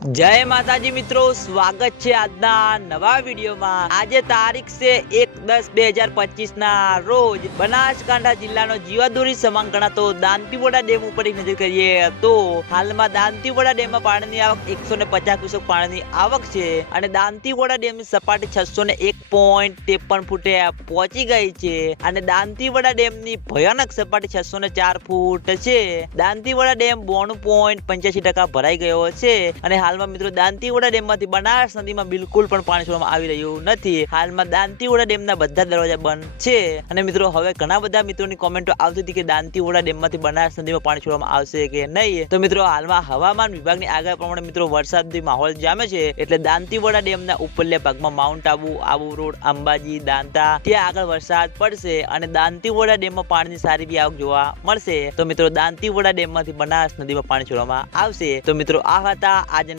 જય માતાજી મિત્રો, સ્વાગત છે આજના નવા વિડીયોમાં. આજે તારીખ છે એક દસ બે હજાર પચીસ ના રોજ બનાસકાંઠા જિલ્લાનો જીવાદોરી સમાન ગણાતો દાંતીવોડા ડેમ ઉપર એક નજર કરીએ તો હાલમાં દાંતીવોડા ડેમમાં પાણીની આવક એકસો ને પચાસ ક્યુસેક પાણીની આવક છે અને દાંતીવોડા ડેમની સપાટી છસો ને એક પોઈન્ટ ત્રેપન ફૂટે પહોંચી ગઈ છે અને દાંતીવોડા ડેમની ભયાનક સપાટી છસો ને ચાર ફૂટ છે. દાંતીવોડા ડેમ બોણું પોઈન્ટ પંચ્યાસી ટકા ભરાઈ ગયો છે અને હાલમાં મિત્રો દાંતીવડા ડેમમાંથી બનાસ નદીમાં બિલકુલ પણ પાણી છોડવામાં આવી રહ્યું નથી. હાલમાં દાંતીવડા ડેમના બધા દરવાજા બંધ છે. અને મિત્રો હવે ઘણા બધા મિત્રોની કોમેન્ટો આવતી હતી કે દાંતીવડા ડેમમાંથી બનાસ નદીમાં પાણી છોડવામાં આવશે કે નહીં. તો મિત્રો હાલમાં હવામાન વિભાગની આગાહી પ્રમાણે મિત્રો વરસાદથી માહોલ જામે છે. એટલે દાંતીવડા ડેમના ઉપરલ્યા ભાગમાં માઉન્ટ આબુ આબુ રોડ, અંબાજી, દાંતા, ત્યાં આગળ વરસાદ પડશે અને દાંતીવડા ડેમમાં પાણીની સારી બી આવક જોવા મળશે. તો મિત્રો દાંતીવડા ડેમમાંથી બનાસ નદીમાં પાણી છોડવામાં આવશે. તો મિત્રો આ હતા આજના